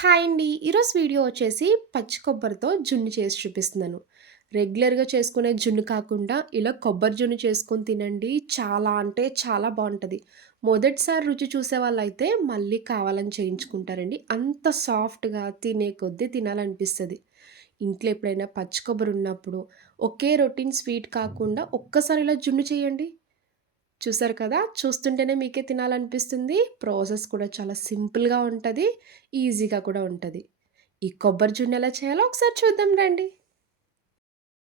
Hi అండి. ఈరోజు video వచ్చేసి పచ్చి కొబ్బరితో జున్ను చేసి చూపిస్తున్నాను. రెగ్యులర్‌గా చేసుకునే జున్ను కాకుండా ఇలా కొబ్బరి జున్ను చేసుకొని తినండి. చాలా అంటే చాలా బావుంటది. మొదటిసారి రుచి చూసేవాళ్ళైతే మళ్ళీ కావాలని చేయించుకుంటారండి. అంత సాఫ్ట్‌గా తినే కొద్దీ తినాలనిపిస్తది. ఇంట్లో ఎప్పుడైనా పచ్చి కొబ్బరి ఉన్నప్పుడు ఒకే రొటీన్ స్వీట్ కాకుండా ఒక్కసారి ఇలా జున్ను చేయండి. చూసారు కదా! చూస్తుంటేనే మీకే తినాలనిపిస్తుంది. ప్రాసెస్ కూడా చాలా సింపుల్‌గా ఉంటది. ఈజీగా కూడా ఉంటది. ఈ కొబ్బరి జున్ను ఎలా చేయాలో ఒకసారి చూద్దాం రండి.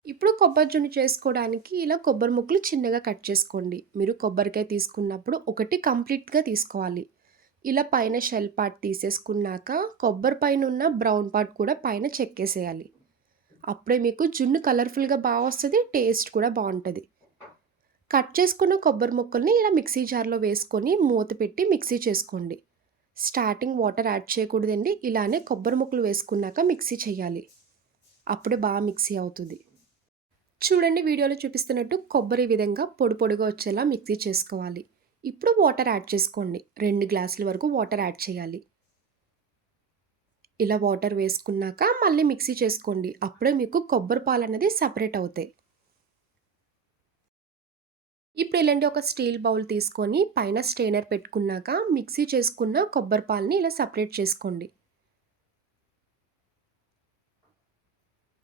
ఇప్పుడు కొబ్బరి జున్ను చేసుకోవడానికి ఇలా కొబ్బరి ముక్కలు చిన్నగా కట్ చేసుకోండి. మీరు కొబ్బరికాయ తీసుకున్నప్పుడు ఒకటి కంప్లీట్‌గా తీసుకోవాలి. ఇలా పైన షెల్ పార్ట్ తీసేసుకున్నాక కొబ్బరి పైనున్న బ్రౌన్ పార్ట్ కూడా పైన చెక్కేసేయాలి. అప్పుడే మీకు జున్ను కలర్‌ఫుల్‌గా వస్తది. టేస్ట్ కూడా బావుంటది. కట్ చేసుకున్న కొబ్బరి ముక్కల్ని ఇలా మిక్సీ జార్‌లో వేసుకొని మూత పెట్టి మిక్సీ చేసుకోండి. స్టార్టింగ్ వాటర్ యాడ్ చేయకూడదండి. ఇలానే కొబ్బరి ముక్కలు వేసుకున్నాక మిక్సీ చేయాలి. అప్పుడే మిక్సీ అవుతది. చూడండి వీడియోలో చూపిస్తున్నట్టు కొబ్బరి ఈ విధంగా పొడి పొడిగా వచ్చేలా మిక్సీ చేసుకోవాలి. ఇప్పుడు వాటర్ యాడ్ చేసుకోండి. 2 గ్లాసుల వరకు వాటర్ యాడ్ చేయాలి. ఇలా వాటర్ వేసుకున్నాక మళ్ళీ మిక్సీ చేసుకోండి. అప్పుడే మీకు కొబ్బరి పాలనేది సెపరేట్ అవుతాయి. ఇప్పుడు ఇలాంటి ఒక స్టీల్ బౌల్ తీసుకొని పైన స్ట్రెయినర్ పెట్టుకున్నాక మిక్సీ చేసుకున్న కొబ్బరి పాలని ఇలా సెపరేట్ చేసుకోండి.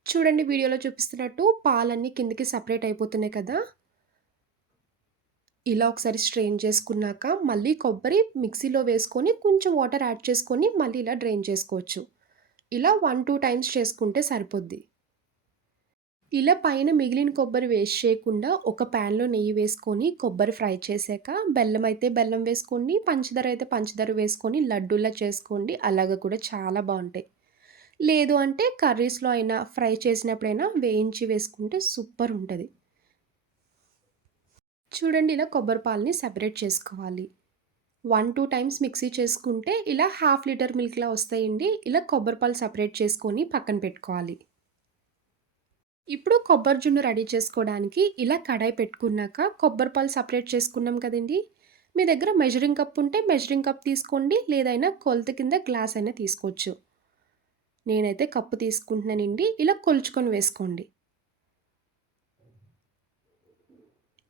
చూడండి వీడియోలో చూపిస్తున్నట్టు పాలన్నీ కిందకి సెపరేట్ అయిపోతున్నాయి కదా! ఇలా ఒకసారి స్ట్రెయిన్ చేసుకున్నాక మళ్ళీ కొబ్బరి మిక్సీలో వేసుకొని కొంచెం వాటర్ యాడ్ చేసుకొని మళ్ళీ ఇలా డ్రైన్ చేసుకోవచ్చు. ఇలా 1, 2 టైమ్స్ చేసుకుంటే సరిపోద్ది. ఇలా పైన మిగిలిన కొబ్బరి వేస్ట్ చేయకుండా ఒక ప్యాన్‌లో నెయ్యి వేసుకొని కొబ్బరి ఫ్రై చేశాక బెల్లం అయితే బెల్లం వేసుకోండి. పంచదార అయితే పంచదార వేసుకొని లడ్డూలా చేసుకోండి. అలాగా కూడా చాలా బావుంటాయి. లేదు అంటే కర్రీస్‌లో అయినా ఫ్రై చేసినప్పుడైనా వేయించి వేసుకుంటే సూపర్ ఉంటది. చూడండి ఇలా కొబ్బరి పాలని సెపరేట్ చేసుకోవాలి. 1, 2 టైమ్స్ మిక్సీ చేసుకుంటే ఇలా హాఫ్ లీటర్ మిల్క్‌లా వస్తాయండి. ఇలా కొబ్బరి పాలు సెపరేట్ చేసుకొని పక్కన పెట్టుకోవాలి. ఇప్పుడు కొబ్బరి జున్ను రెడీ చేసుకోవడానికి ఇలా కడాయి పెట్టుకున్నాక కొబ్బరి పాలు సెపరేట్ చేసుకున్నాం కదండీ! మీ దగ్గర మెజరింగ్ కప్ ఉంటే మెజరింగ్ కప్ తీసుకోండి. లేదైనా కొలత కింద గ్లాస్ అయినా తీసుకోవచ్చు. నేనైతే కప్పు తీసుకుంటున్నానండి. ఇలా కొలుచుకొని వేసుకోండి.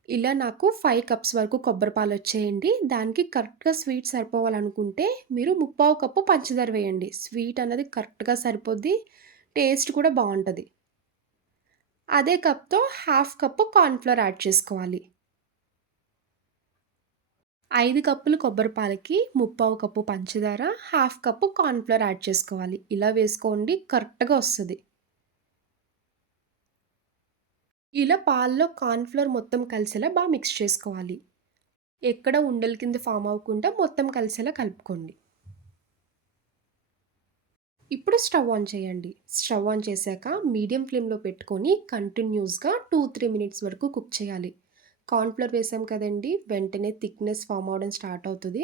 ఇలా నాకు 5 కప్స్ వరకు కొబ్బరి పాలొచ్చాయండి. దానికి కరెక్ట్‌గా స్వీట్ సరిపోవాలనుకుంటే మీరు ముప్పావు కప్పు పంచదార వేయండి. స్వీట్ అన్నది కరెక్ట్‌గా సరిపోద్ది. టేస్ట్ కూడా బావుంటది. అదే కప్‌తో half cup corn flour add చేసుకోవాలి. 5 కప్పులు కొబ్బరి పాలకి ముప్పావు కప్పు పంచదార, half cup corn flour add చేసుకోవాలి. ఇలా వేసుకోండి కరెక్ట్‌గా వస్తది. ఇలా పాల్లో కార్న్ ఫ్లోర్ మొత్తం కలిసేలా మిక్స్ చేసుకోవాలి. ఎక్కడ ఉండల కింద ఫార్మ్ అవ్వకుండా మొత్తం కలిసేలా కలుపుకోండి. ఇప్పుడు స్టవ్ ఆన్ చేయండి. స్టవ్ ఆన్ చేశాక మీడియం ఫ్లేమ్‌లో పెట్టుకొని కంటిన్యూస్‌గా 2, 3 మినిట్స్ వరకు కుక్ చేయాలి. కార్న్ ఫ్లోర్ వేసాం కదండీ! వెంటనే థిక్‌నెస్ ఫార్మ్ అవ్వడం స్టార్ట్ అవుతది.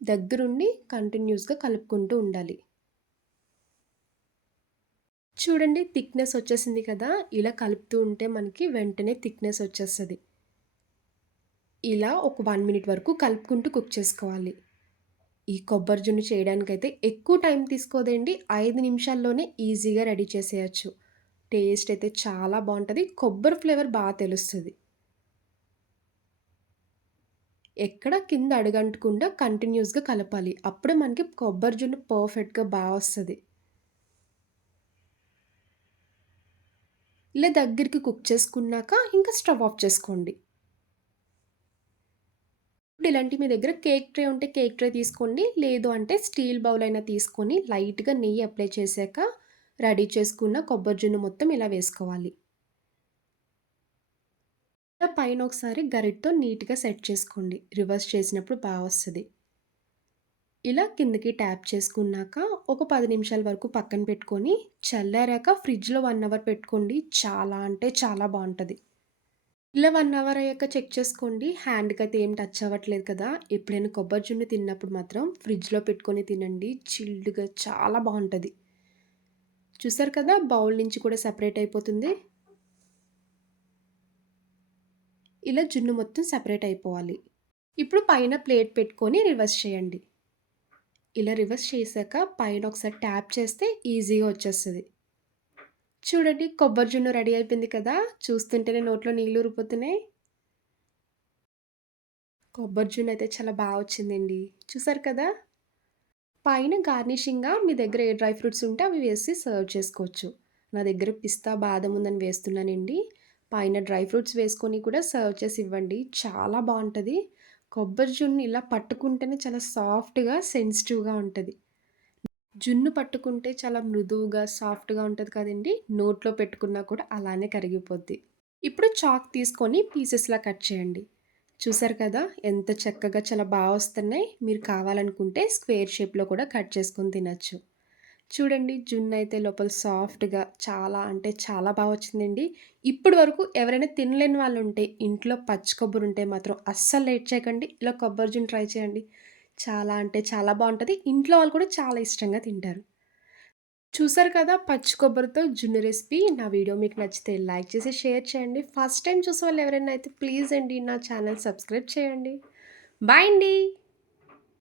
దగ్గరుండి కంటిన్యూస్‌గా కలుపుకుంటూ ఉండాలి. చూడండి థిక్‌నెస్ వచ్చేసింది కదా! ఇలా కలుపుతూ ఉంటే మనకి వెంటనే థిక్‌నెస్ వచ్చేస్తది. ఇలా ఒక 1 మినిట్ వరకు కలుపుకుంటూ కుక్ చేసుకోవాలి. ఈ కొబ్బరి జున్ను చేయడానికైతే ఎక్కువ టైం తీసుకోదండి. 5 నిమిషాల్లోనే ఈజీగా రెడీ చేసేయొచ్చు. టేస్ట్ అయితే చాలా బావుంటది. కొబ్బరి ఫ్లేవర్ తెలుస్తది. ఎక్కడ కింద అడుగంటకుండా కంటిన్యూస్‌గా కలపాలి. అప్పుడే మనకి కొబ్బరి జున్ను పర్ఫెక్ట్‌గా వస్తది. ఇలా దగ్గరికి కుక్ చేసుకున్నాక ఇంకా స్టవ్ ఆఫ్ చేసుకోండి. ఇప్పుడు ఇలాంటి మీ దగ్గర కేక్ ట్రే ఉంటే కేక్ ట్రే తీసుకోండి. లేదు అంటే స్టీల్ బౌల్ అయినా తీసుకొని లైట్‌గా నెయ్యి అప్లై చేశాక రెడీ చేసుకున్న కొబ్బరి జున్ను మొత్తం ఇలా వేసుకోవాలి. ఇలా పైన ఒకసారి గరిటతో నీట్‌గా సెట్ చేసుకోండి. రివర్స్ చేసినప్పుడు వస్తది. ఇలా కిందకి ట్యాప్ చేసుకున్నాక ఒక 10 నిమిషాల వరకు పక్కన పెట్టుకొని చల్లారాక ఫ్రిడ్జ్‌లో 1 అవర్ పెట్టుకోండి. చాలా అంటే చాలా బావుంటది. ఇలా 1 అవర్ అయ్యాక చెక్ చేసుకోండి. హ్యాండ్‌కయితే ఏం టచ్ అవ్వట్లేదు కదా! ఎప్పుడైనా కొబ్బరి జున్ను తిన్నప్పుడు మాత్రం ఫ్రిడ్జ్‌లో పెట్టుకొని తినండి. చిల్డ్‌గా చాలా బావుంటది. చూసారు కదా! బౌల్ నుంచి కూడా సెపరేట్ అయిపోతుంది. ఇలా జున్ను మొత్తం సెపరేట్ అయిపోవాలి. ఇప్పుడు పైన ప్లేట్ పెట్టుకొని రివర్స్ చేయండి. ఇలా రివర్స్ చేశాక పైన ఒకసారి ట్యాప్ చేస్తే ఈజీగా వచ్చేస్తది. చూడండి కొబ్బరి జున్ను రెడీ అయిపోయింది కదా! చూస్తుంటేనే నోట్లో నీళ్లూరిపోతున్నాయి. కొబ్బరి జున్నయితే చాలా బా వచ్చిందండి. చూసారు కదా! పైన గార్నిషింగ్‌గా మీ దగ్గర ఏ డ్రై ఫ్రూట్స్ ఉంటే అవి వేసి సర్వ్ చేసుకోవచ్చు. నా దగ్గర పిస్తా, బాదం ఉందని వేస్తున్నానండి. పైన డ్రై ఫ్రూట్స్ వేసుకొని కూడా సర్వ్ చేసి ఇవ్వండి. చాలా బావుంటది. కొబ్బరి జున్ను ఇలా పట్టుకుంటేనే చాలా సాఫ్ట్‌గా, సెన్సిటివ్‌గా ఉంటది. జున్ను పట్టుకుంటే చాలా మృదువుగా, సాఫ్ట్‌గా ఉంటది కదండీ! నోట్లో పెట్టుకున్నా కూడా అలానే కరిగిపోద్ది. ఇప్పుడు చాక్ తీసుకొని పీసెస్‌లా కట్ చేయండి. చూసారు కదా! ఎంత చక్కగా చాలా బా వస్తున్నాయి. మీరు కావాలనుకుంటే స్క్వేర్ షేప్‌లో కూడా కట్ చేసుకొని తినొచ్చు. చూడండి జున్నయితే లోపల సాఫ్ట్‌గా చాలా అంటే చాలా బా వచ్చిందండి. ఇప్పటి వరకు ఎవరైనా తినలేని వాళ్ళుంటే ఇంట్లో పచ్చి కొబ్బరుంటే మాత్రం అస్సలు లేట్ చేయకండి. ఇలా కొబ్బరి జున్ను ట్రై చేయండి. చాలా అంటే చాలా బావుంటది. ఇంట్లో వాళ్ళు కూడా చాలా ఇష్టంగా తింటారు. చూసారు కదా! పచ్చి కొబ్బరితో జున్ను రెసిపీ. నా వీడియో మీకు నచ్చితే లైక్ చేసి, షేర్ చేయండి. ఫస్ట్ టైమ్ చూసేవాళ్ళు ఎవరైనా అయితే ప్లీజ్ అండి నా ఛానల్ సబ్స్క్రైబ్ చేయండి. బాయ్ అండి.